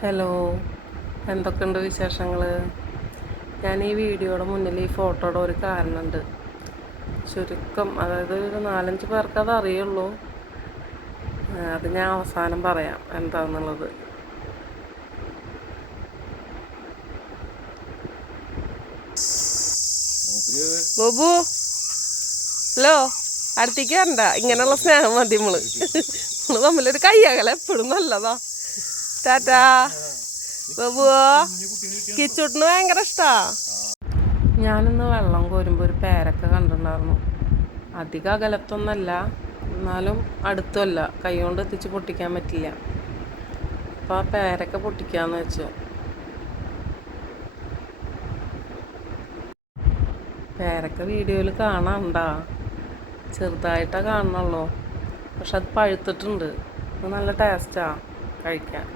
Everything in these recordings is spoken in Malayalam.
ഹലോ, എന്തൊക്കെയുണ്ട് വിശേഷങ്ങൾ? ഞാൻ ഈ വീഡിയോയുടെ മുന്നിൽ ഈ ഫോട്ടോയുടെ ഒരു കാരണമുണ്ട്. ചുരുക്കം, അതായത് ഒരു 4-5 പേർക്ക് അത് അറിയുള്ളൂ. അത് ഞാൻ അവസാനം പറയാം എന്താണെന്നുള്ളത്. ബോബു, ഹലോ, അടുത്തേക്ക് വരണ്ട. ഇങ്ങനെയുള്ള സ്നേഹം മതി. നമ്മള് തമ്മിലൊരു കയ്യകല എപ്പോഴും നല്ലതാ. ടാറ്റാ. ബോബുവോ, കിച്ചൂട്ടിന് ഭയങ്കര ഇഷ്ടാ. ഞാനിന്ന് വെള്ളം കോരുമ്പോൾ ഒരു പേരക്ക കണ്ടിട്ടുണ്ടായിരുന്നു. അധികം അകലത്തൊന്നല്ല, എന്നാലും അടുത്തുമല്ല. കൈ കൊണ്ട് എത്തിച്ച് പൊട്ടിക്കാൻ പറ്റില്ല. അപ്പോൾ ആ പേരക്ക പൊട്ടിക്കാന്ന് വെച്ചു. പേരക്ക വീഡിയോയിൽ കാണാണ്ടാ, ചെറുതായിട്ടാണ് കാണുന്നുള്ളൂ. പക്ഷെ അത് പഴുത്തിട്ടുണ്ട്. അത് നല്ല ടേസ്റ്റാണ് കഴിക്കാൻ.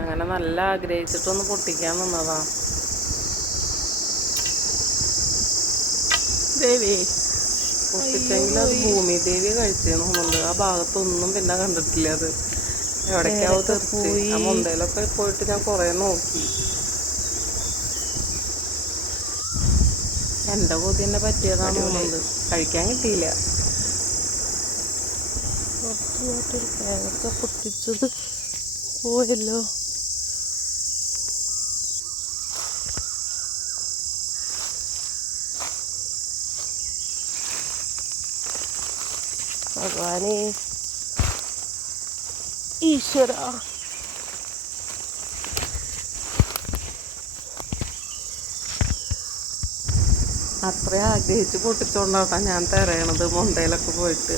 അങ്ങനെ നല്ല ആഗ്രഹിച്ചിട്ടൊന്ന് പൊട്ടിക്കാൻ നിന്നതാ. ദേവി പൊട്ടിച്ചെങ്കിൽ അത് ഭൂമി ദേവി കഴിച്ചെന്ന് തോന്നുന്നുണ്ട്. ആ ഭാഗത്തൊന്നും പിന്നെ കണ്ടിട്ടില്ല. അത് എവിടേക്കാവും തെറിച്ച്. ആ മുണ്ടയിലൊക്കെ പോയിട്ട് ഞാൻ കുറേ നോക്കി. എൻ്റെ കൊതി തന്നെ പറ്റിയതാണ് തോന്നുന്നുണ്ട്. കഴിക്കാൻ കിട്ടിയില്ല. പേരക്ക പൊട്ടിച്ചത് പോയല്ലോ. ഭഗവാനേ, ഈശ്വര, അത്ര ആഗ്രഹിച്ച് പൊട്ടിച്ചോണ്ടാട്ടാ ഞാൻ തിരയണത് മുണ്ടയിലൊക്കെ പോയിട്ട്.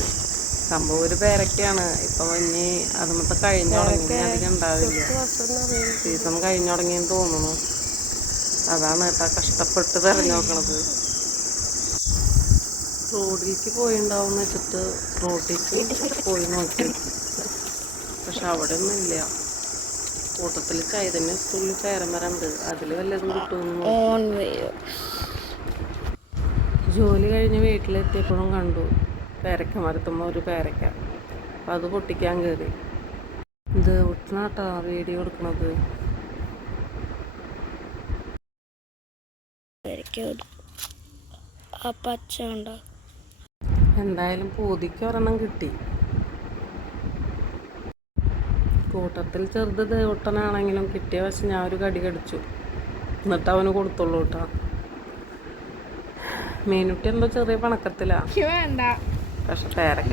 സംഭവം ഒരു പേരക്കയാണ്. ഇപ്പം ഇനി അതുമത്തെ കഴിഞ്ഞു തുടങ്ങി, അധികം ഉണ്ടാവില്ല. സീസൺ കഴിഞ്ഞു തുടങ്ങിയെന്ന് തോന്നുന്നു. അതാണ് കേട്ടാ കഷ്ടപ്പെട്ട് തിരഞ്ഞു നോക്കണത്. റോഡിലേക്ക് പോയിണ്ടാവും വെച്ചിട്ട് റോഡിലേക്ക് പോയി നോക്കി. പക്ഷെ അവിടെ ഒന്നും ഇല്ല. കൂട്ടത്തിൽ ചൈതന്യ സ്കൂളിൽ പേരമരമുണ്ട്. അതിൽ വല്ലതും കിട്ടുമെന്ന്. ജോലി കഴിഞ്ഞ് വീട്ടിലെത്തിയപ്പോഴും കണ്ടു പേരക്ക മരത്തുമ്പോൾ ഒരു പേരക്ക. അപ്പം അത് പൊട്ടിക്കാൻ കയറി. ഇത് ഒട്ടിനാട്ടാ വീഡിയോ എടുക്കണത്. എന്തായാലും പൂതിക്ക് ഒരെണ്ണം കിട്ടി. കൂട്ടത്തിൽ ചെറുത് ദേവട്ടനാണെങ്കിലും കിട്ടിയ വശം ഞാൻ ഒരു കടി കടിച്ചു. എന്നിട്ട് അവന് കൊടുത്തുള്ളൂ കേട്ടോ. മീനുട്ടി എന്തോ ചെറിയ പണക്കത്തിലാ. പക്ഷെ പേരക്ക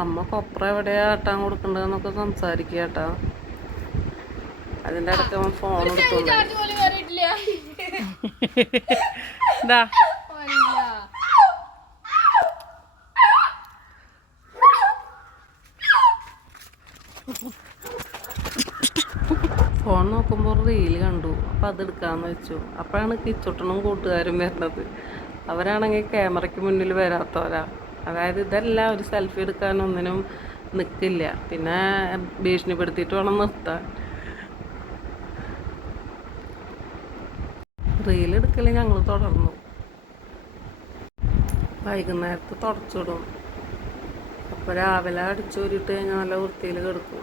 അമ്മ കൊപ്ര എവിടെയാ ആട്ടാൻ കൊടുക്കണ്ടെന്നൊക്കെ സംസാരിക്കുക കേട്ടാ. അതിൻ്റെ ഇടയ്ക്ക് അവൻ ഫോൺ എടുത്തോണ്ട് ഫോൺ നോക്കുമ്പോൾ റീല് കണ്ടു. അപ്പം അതെടുക്കാമെന്ന് വെച്ചു. അപ്പോഴാണ് കിച്ചോട്ടനും കൂട്ടുകാരും വരുന്നത്. അവരാണെങ്കിൽ ക്യാമറയ്ക്ക് മുന്നിൽ വരാത്തവരാ. അതായത് ഇതെല്ലാം ഒരു സെൽഫി എടുക്കാനൊന്നിനും നിൽക്കില്ല. പിന്നെ ഭീഷണിപ്പെടുത്തിയിട്ട് വേണം നിർത്താൻ. റീലെടുക്കൽ ഞങ്ങൾ തുടർന്നു. വൈകുന്നേരത്ത് തുടച്ചിടും. അപ്പോൾ രാവിലെ അടിച്ചോരിട്ട് കഴിഞ്ഞാൽ നല്ല വൃത്തിയിൽ കിടക്കും.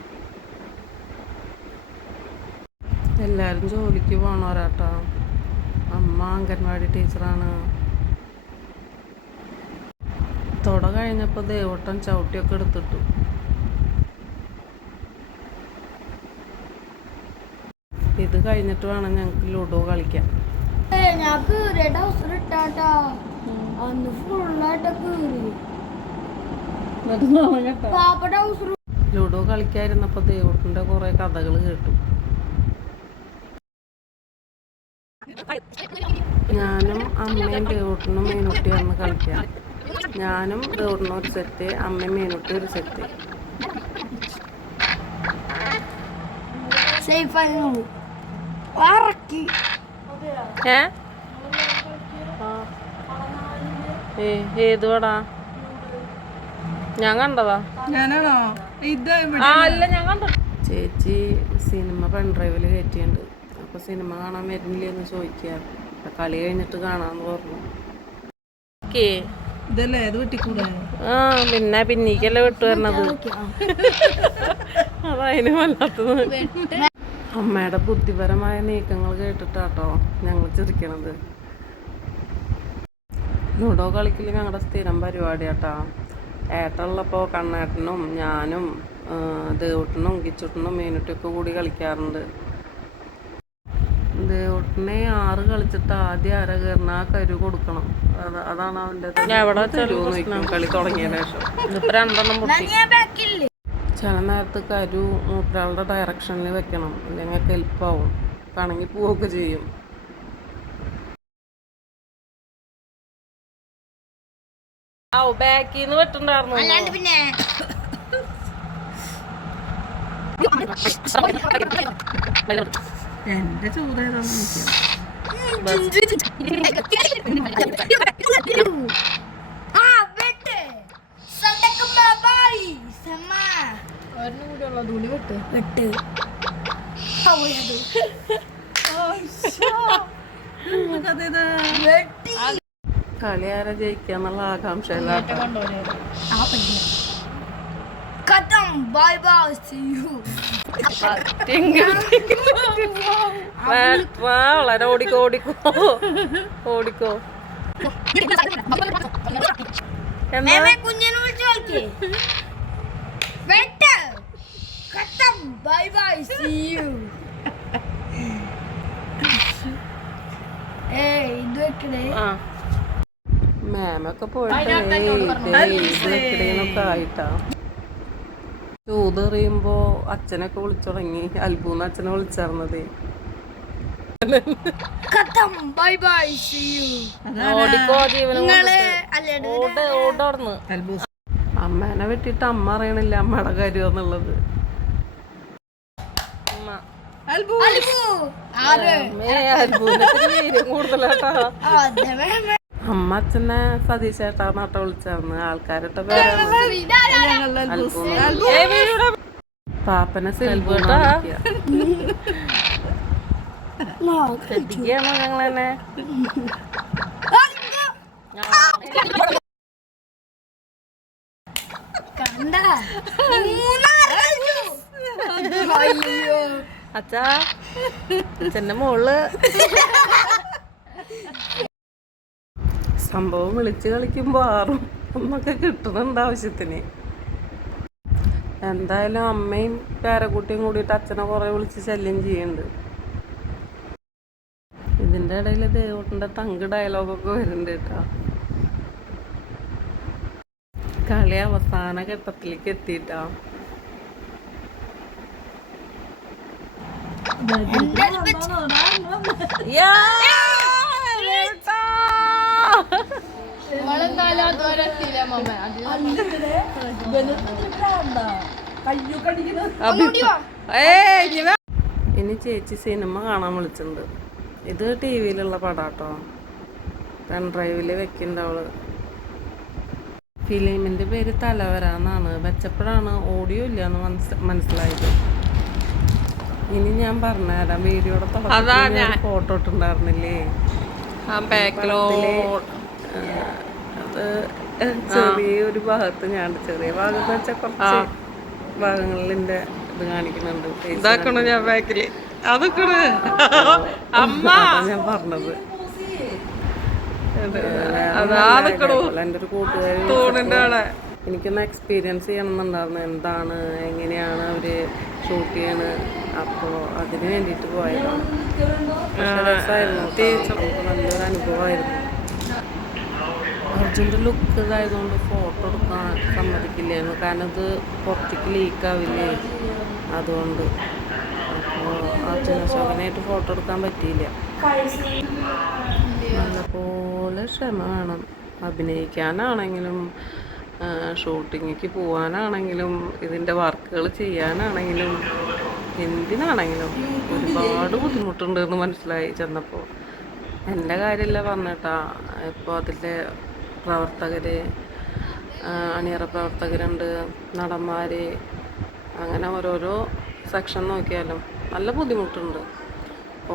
എല്ലാവരും ജോലിക്ക് പോകണവരാട്ടോ. അമ്മ അംഗൻവാടി ടീച്ചറാണ്. തുട കഴിഞ്ഞപ്പോൾ ദേവട്ടൻ ചവിട്ടിയൊക്കെ എടുത്തിട്ടു. ഇത് കഴിഞ്ഞിട്ട് വേണം ഞങ്ങൾക്ക് ലുഡോ കളിക്കാൻ. ലുഡോ കളിക്കാതിരുന്നപ്പോൾ ദേവട്ടൻ്റെ കുറേ കഥകൾ കേട്ടു. ഞാനും അമ്മയും ദേവട്ടനും മീനുട്ടിയായിരുന്നു കളിക്കാൻ. ഞാനും ദേവട്ടനും ഒരു സെറ്റ്, അമ്മയും മീനുട്ടി ഒരു സെറ്റ്. ഏത് പടാ? ഞാൻ കണ്ടതാ. അല്ല, ഞാൻ കണ്ട. ചേച്ചി സിനിമ പെൺഡ്രൈവിൽ കയറ്റിയുണ്ട്. അപ്പോൾ സിനിമ കാണാൻ വരുന്നില്ലെന്ന് ചോദിക്കുക. കളി കഴിഞ്ഞിട്ട് കാണാമെന്ന് പറഞ്ഞു. ഇതല്ലേ ഇത് വെട്ടിക്കൂടെ? ആ പിന്നെ പിന്നീക്കല്ലേ വിട്ടു വരണത്. അതതിന് വല്ലാത്തത്. അമ്മയുടെ ബുദ്ധിപരമായ നീക്കങ്ങൾ കേട്ടിട്ടാട്ടോ ഞങ്ങൾ ചിരിക്കണത്. ലുഡോ കളിക്കൽ ഞങ്ങളുടെ സ്ഥിരം പരിപാടിയാട്ടാ. ഏട്ടനുള്ളപ്പോൾ കണ്ണേട്ടനും ഞാനും ദേവൂട്ടനും കിച്ചുട്ടനും മീനുട്ടിയൊക്കെ കൂടി കളിക്കാറുണ്ട്. ദേവൂട്ടനെ 6 കളിച്ചിട്ട് ആദ്യം ആര കയറണ ആ കരു കൊടുക്കണം. അതാണ് അവൻ്റെ കളി തുടങ്ങിയ ശേഷം. ഇതിപ്പോൾ 2 പൊട്ടി. ചില നേരത്ത് കരു മൂപ്പരാളുടെ ഡയറക്ഷനിൽ വെക്കണം, അല്ലെങ്കിൽ കെൽപ്പാവും, കണങ്ങി പോവുകയൊക്കെ ചെയ്യും. ബാക്കിന്ന് വെട്ടുണ്ടായിരുന്നു. എന്റെ ചൂതേതാന്ന് കളി ആരാ ജയിക്കാന്നുള്ള ആകാംക്ഷ വളരെ ഓടിക്കോ ഓടിക്കോ ഓടിക്കോ. മേമൊക്കെ പോയിട്ട് ഇതൊക്കെ ആയിട്ടാ. ചൂതെറിയുമ്പോ അച്ഛനൊക്കെ വിളിച്ചു തുടങ്ങി. അൽബൂന്ന് അച്ഛനെ വിളിച്ചറിഞ്ഞതേ. അമ്മേനെ വെട്ടിട്ട് അമ്മ അറിയണില്ല അമ്മയുടെ കാര്യം എന്നുള്ളത്. കൂടുതലാട്ടാ. അമ്മ അച്ഛനെ സതീശേട്ടാന്നാട്ട വിളിച്ചാർന്ന്. ആൾക്കാരുടെ പേരാണ്. പാപ്പനെ സിൽബേട്ടാ ശ്രദ്ധിക്കുകയാണോ ഞങ്ങളെന്നെ? അച്ഛാ അച്ഛൻ്റെ മോള് സംഭവം വിളിച്ച് കളിക്കുമ്പോൾ 6 ഒന്നൊക്കെ കിട്ടുന്നുണ്ട് ആവശ്യത്തിന്. എന്തായാലും അമ്മയും പേരക്കുട്ടിയും കൂടിയിട്ട് അച്ഛനെ കുറേ വിളിച്ച് ശല്യം ചെയ്യുന്നുണ്ട്. ഇതിൻ്റെ ഇടയിൽ ദേവൂട്ടൻ്റെ തങ്ക് ഡയലോഗൊക്കെ വരുന്നുണ്ട് കേട്ടോ. കളി അവസാന ഘട്ടത്തിലേക്ക് എത്തിയിട്ടാ. ഇനി ചേച്ചി സിനിമ കാണാൻ വിളിച്ചിട്ടുണ്ട്. ഇത് TV-യിലുള്ള പടാട്ടോ. പെൻഡ്രൈവിൽ വെക്കുന്നുണ്ട് അവള്. ഫിലിമിൻ്റെ പേര് തലവരാന്നാണ്. വെച്ചപ്പോഴാണ് ഓഡിയോ ഇല്ലയെന്ന് മനസ്സിലായത്. ഇനി ഞാൻ പറഞ്ഞുതരാം. വീഡിയോയുടെ ഫോട്ടോ ഇട്ടുണ്ടായിരുന്നില്ലേ? അത് ചെറിയൊരു ഭാഗത്ത് ഞാൻ ചെറിയ ഭാഗത്ത് വെച്ചാൽ കുറച്ച് ഭാഗങ്ങളിൽ എൻ്റെ ഇത് കാണിക്കുന്നുണ്ട്. ഞാൻ ബാക്കില് അതൊക്കെ ഞാൻ പറഞ്ഞത്. എൻ്റെ ഒരു കൂട്ടുകാരി എനിക്കൊന്ന് എക്സ്പീരിയൻസ് ചെയ്യണമെന്നുണ്ടായിരുന്നു. എന്താണ് എങ്ങനെയാണ് അവര് ഷൂട്ട് ചെയ്യണത്. അപ്പോൾ അതിന് വേണ്ടിയിട്ട് പോയതാണ്. രസമായിരുന്നു. നല്ലൊരു അനുഭവമായിരുന്നു. അർജുൻ്റെ ലുക്ക് ഇതായതുകൊണ്ട് ഫോട്ടോ എടുക്കാൻ സമ്മതിക്കില്ലായിരുന്നു. കാരണം ഇത് പുറത്തേക്ക് ലീക്കാവില്ലേ, അതുകൊണ്ട്. അപ്പോൾ അർജുന ശോഭനായിട്ട് ഫോട്ടോ എടുക്കാൻ പറ്റിയില്ല. നല്ലപോലെ ക്ഷമ വേണം. അഭിനയിക്കാനാണെങ്കിലും ഷൂട്ടിങ്ങിക്ക് പോകാനാണെങ്കിലും ഇതിൻ്റെ വർക്കുകൾ ചെയ്യാനാണെങ്കിലും എന്തിനാണെങ്കിലും ഒരുപാട് ബുദ്ധിമുട്ടുണ്ടെന്ന് മനസ്സിലായി ചെന്നപ്പോൾ. എൻ്റെ കാര്യമല്ല പറഞ്ഞിട്ടാ. ഇപ്പോൾ അതിലെ പ്രവർത്തകർ, അണിയറ പ്രവർത്തകരുണ്ട്, നടന്മാർ, അങ്ങനെ ഓരോരോ സെക്ഷൻ നോക്കിയാലും നല്ല ബുദ്ധിമുട്ടുണ്ട്.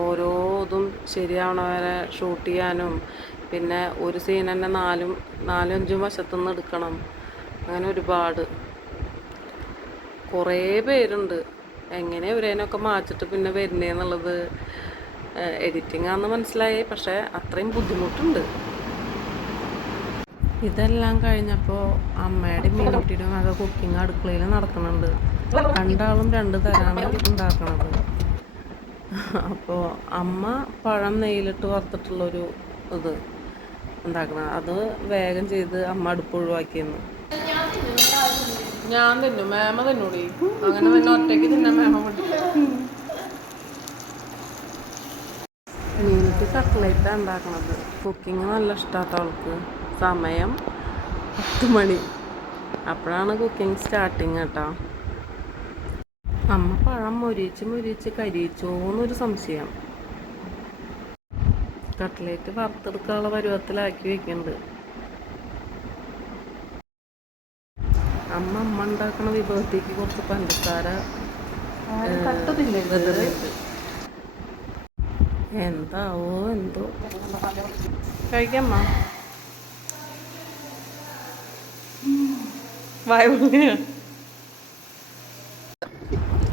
ഓരോ ഇതും ശരിയാവണ വരെ ഷൂട്ട് ചെയ്യാനും പിന്നെ ഒരു സീൻ തന്നെ നാലും അഞ്ചും വശത്തുനിന്ന് എടുക്കണം. അങ്ങനെ ഒരുപാട് കുറേ പേരുണ്ട്. എങ്ങനെ ഇവരേനൊക്കെ മാച്ചിട്ട് പിന്നെ വരുന്നതെന്നുള്ളത് എഡിറ്റിംഗ് ആണെന്ന് മനസ്സിലായി. പക്ഷേ അത്രയും ബുദ്ധിമുട്ടുണ്ട്. ഇതെല്ലാം കഴിഞ്ഞപ്പോൾ അമ്മയുടെയും മീനുട്ടിയുടെയും വക കുക്കിംഗ് അടുക്കളയിൽ നടക്കുന്നുണ്ട്. രണ്ടാളും രണ്ട് തരാണ് ഉണ്ടാക്കണത്. അപ്പോൾ അമ്മ പഴം നെയ്യിലിട്ട് വറുത്തിട്ടുള്ളൊരു ഇത് ഉണ്ടാക്കണം. അത് വേഗം ചെയ്ത് അമ്മ അടുപ്പ് ഒഴിവാക്കിയെന്ന്. ഞാൻ തിന്നു, മേമ തിന്നൂടി. അങ്ങനെ തന്നെ ഒറ്റയ്ക്ക് തിന്നാൻ മേമ പഠിക്കും. മീനിട്ട് കട്ട്ലേറ്റാണ് ഉണ്ടാക്കണത്. കുക്കിങ് നല്ല ഇഷ്ടമാട്ടോ അവൾക്ക്. സമയം 10 മണി. അപ്പോഴാണ് കുക്കിംഗ് സ്റ്റാർട്ടിങ് കേട്ടോ. അമ്മ പഴം മൊരിച്ച് കരിയിച്ചോന്നൊരു സംശയം. കട്ട്ലേറ്റ് വറുത്തെടുക്കാനുള്ള പരുവത്തിലാക്കി വെക്കുന്നുണ്ട്. അമ്മ ഉണ്ടാക്കണ വിഭവത്തേക്ക് കുറച്ച് പഞ്ചസാര വെതറുണ്ട്. എന്താവോ എന്തോ. കഴിക്കമ്മ.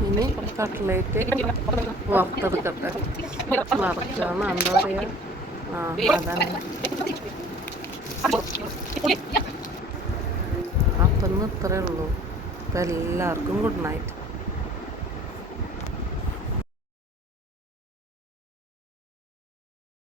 ഇനി കട്ട്ലേറ്റ് വറുത്തെടുക്കട്ടെ. വറുക്കാന്ന് എന്താ പറയുക? അതാണ്. അപ്പം ഇന്ന് ഇത്രയേ ഉള്ളൂ. അപ്പം എല്ലാവർക്കും ഗുഡ് നൈറ്റ്.